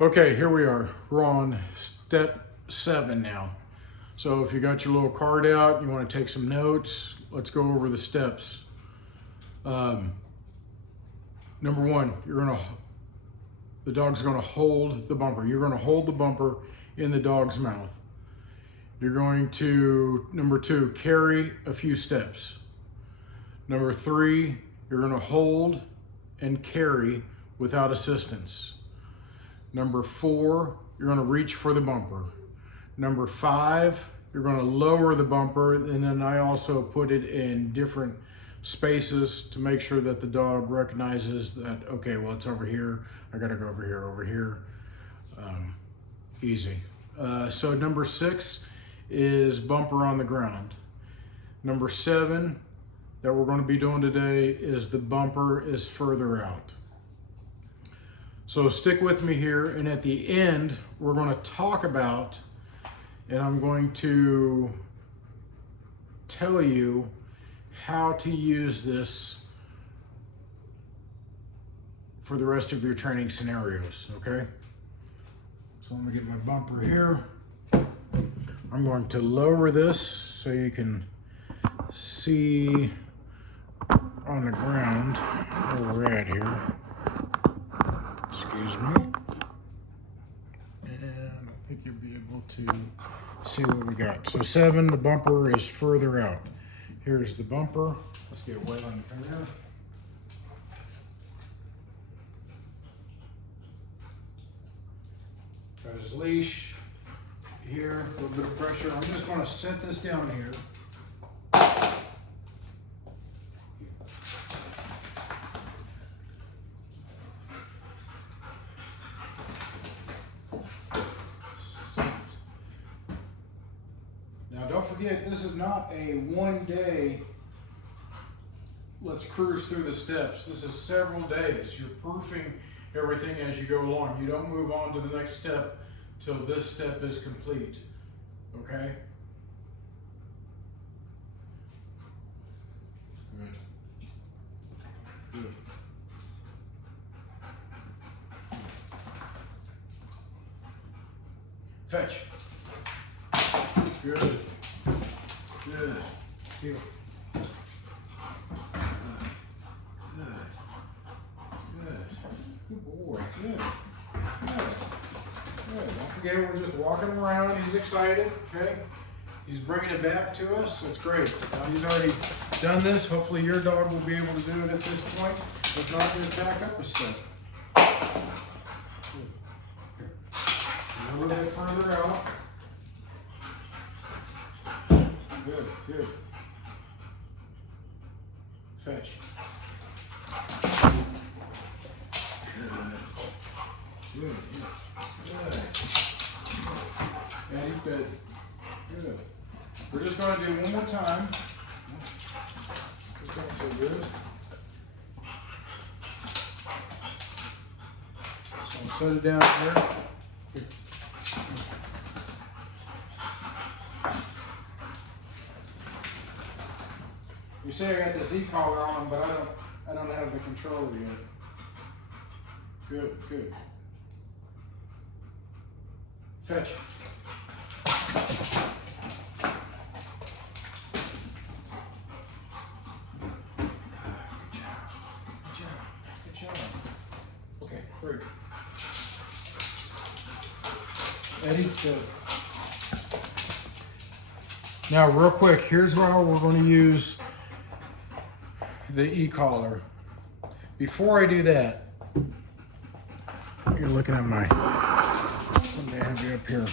Okay, here we are. We're on step 7 now. So if you got your little card out, you want to take some notes, let's go over the steps. Number 1, the dog's gonna hold the bumper. You're gonna hold the bumper in the dog's mouth. You're going to, number 2, carry a few steps. Number 3, you're gonna hold and carry without assistance. Number 4, you're gonna reach for the bumper. Number 5, you're gonna lower the bumper, and then I also put it in different spaces to make sure that the dog recognizes that, okay, well, it's over here, I gotta go over here. Easy. So number 6 is bumper on the ground. Number 7 that we're gonna be doing today is the bumper is further out. So stick with me here, and at the end, we're going to talk about, and I'm going to tell you how to use this for the rest of your training scenarios, okay? So let me get my bumper here. I'm going to lower this so you can see on the ground where we're at here. Excuse me. And I think you'll be able to see what we got. So 7, the bumper is further out. Here's the bumper. Let's get Waylon to come here. Got his leash here, a little bit of pressure. I'm just going to set this down here. Don't forget, this is not a one-day, let's cruise through the steps. This is several days. You're proofing everything as you go along. You don't move on to the next step till this step is complete, okay? Good. Good. Fetch. Good. Good. Heel. Good. Good. Good. Good boy. Good. Good. Good. Don't forget, we're just walking around. He's excited. Okay. He's bringing it back to us. That's great. He's already done this. Hopefully, your dog will be able to do it at this point. If not, just back up a step. Good. Here. A little bit further out. Good, good. Fetch. Good. Good, good. And he's good. Good. We're just going to do one more time. It's going so good. So I'll set it down here. You say I got the Z collar on them, but I don't have the controller yet. Good, good. Fetch. Good job. Okay, break. Eddie, good. Now, real quick, here's how we're going to use the e-collar. Before I do that, you're looking at my, let me have you up here.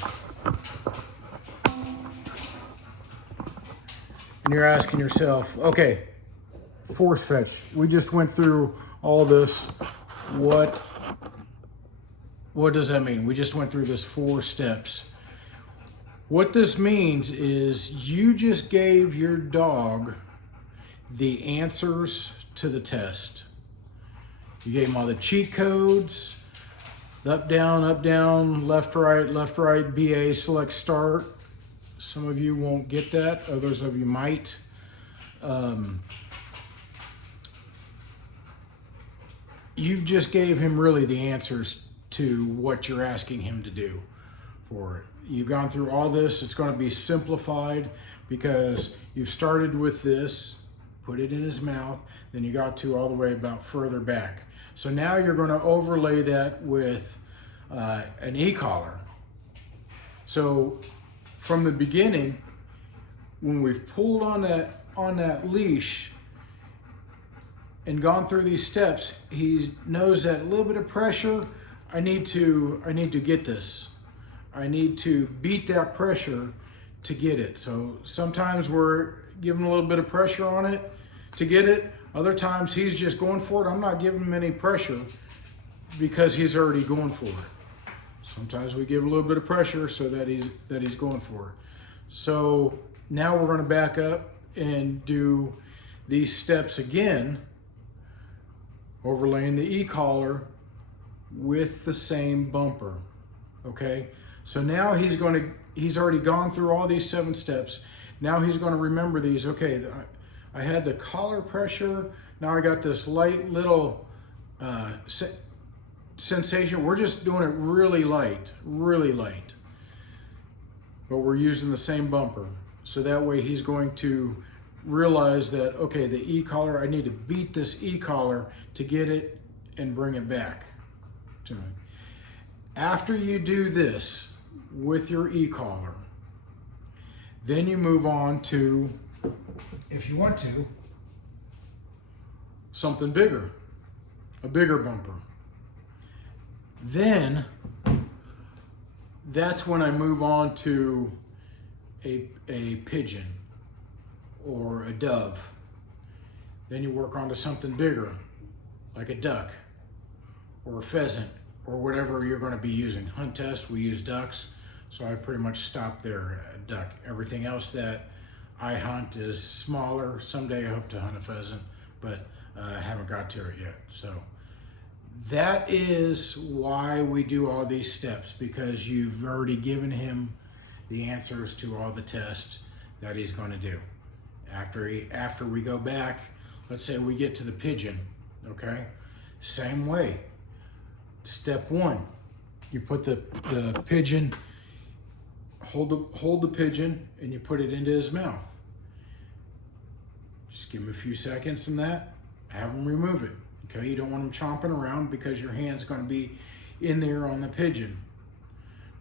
And you're asking yourself, okay, force fetch. We just went through all this. What does that mean? We just went through this 4 steps. What this means is you just gave your dog the answers to the test. You gave them all the cheat codes, up, down, left, right, BA, select, start. Some of you won't get that, others of you might. You've just gave him really the answers to what you're asking him to do for it. You've gone through all this. It's going to be simplified because you've started with this, put it in his mouth, then you got to all the way about further back. So now you're going to overlay that with an e-collar. So from the beginning, when we've pulled on that leash and gone through these steps, he knows that a little bit of pressure, I need to get this. I need to beat that pressure to get it. So sometimes we're giving a little bit of pressure on it to get it. Other times he's just going for it. I'm not giving him any pressure because he's already going for it. Sometimes we give a little bit of pressure so that he's going for it. So now we're going to back up and do these steps again, overlaying the e-collar with the same bumper. Okay, so now he's already gone through all these 7 steps. Now he's going to remember these. Okay, I had the collar pressure. Now I got this light little sensation. We're just doing it really light, but we're using the same bumper. So that way he's going to realize that, okay, the e-collar, I need to beat this e-collar to get it and bring it back to me. After you do this with your e-collar, then you move on to, if you want to, something bigger, a bigger bumper. Then that's when I move on to a pigeon or a dove. Then you work on to something bigger, like a duck or a pheasant or whatever you're going to be using. Hunt test, we use ducks, so I pretty much stopped there at duck. Everything else that I hunt is smaller. Someday I hope to hunt a pheasant, but I haven't got to it yet. So that is why we do all these steps, because you've already given him the answers to all the tests that he's going to do. After we go back, let's say we get to the pigeon, okay? Same way. Step 1, you put the pigeon, hold the pigeon, and you put it into his mouth. Just give him a few seconds in that, have him remove it. Okay, you don't want him chomping around because your hand's going to be in there on the pigeon.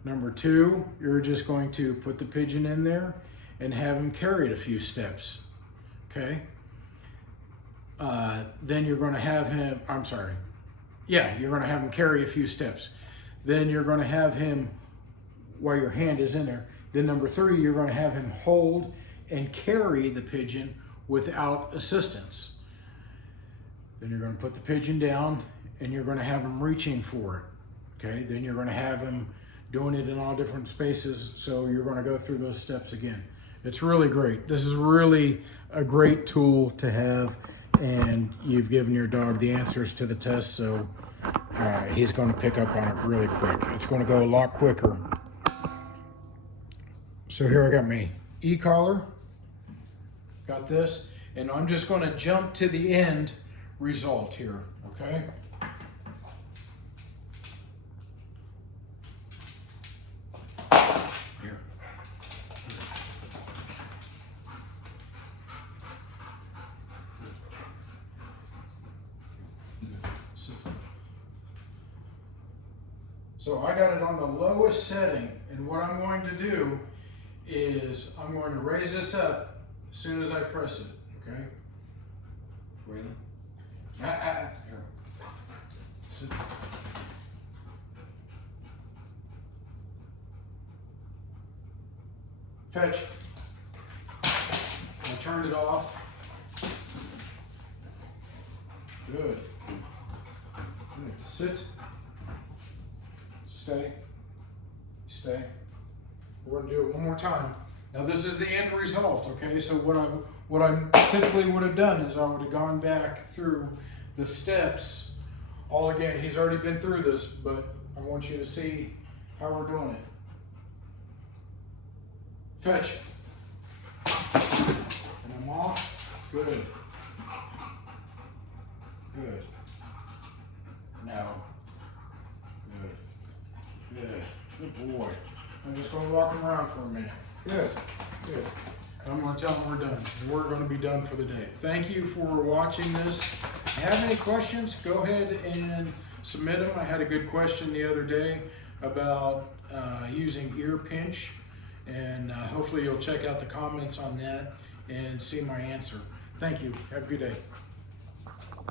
Number 2, you're just going to put the pigeon in there and have him carry it a few steps. Okay. Then you're going to have him, you're going to have him carry a few steps. Then you're going to have him, while your hand is in there, then number 3, you're going to have him hold and carry the pigeon without assistance. Then you're going to put the pigeon down and you're going to have him reaching for it. Okay, then you're going to have him doing it in all different spaces, so you're going to go through those steps again. It's really great. This is really a great tool to have, and you've given your dog the answers to the test, so he's going to pick up on it really quick. It's going to go a lot quicker. So here I got my e-collar, got this, and I'm just going to jump to the end result here, okay? Here. So I got it on the lowest setting, and what I'm going to do is I'm going to raise this up as soon as I press it, okay? Waylon. Here. Sit. Fetch. I turned it off. Good. Good. Sit. Stay. Stay. We're going to do it one more time. Now this is the end result, okay? So what I typically would have done is I would have gone back through the steps all again. He's already been through this, but I want you to see how we're doing it. Fetch. And I'm off. Good. Good. Now. Good. Good boy. I'm just gonna walk him around for a minute. Good, good. I'm gonna tell him we're done. We're gonna be done for the day. Thank you for watching this. If you have any questions, go ahead and submit them. I had a good question the other day about using ear pinch, and hopefully you'll check out the comments on that and see my answer. Thank you. Have a good day.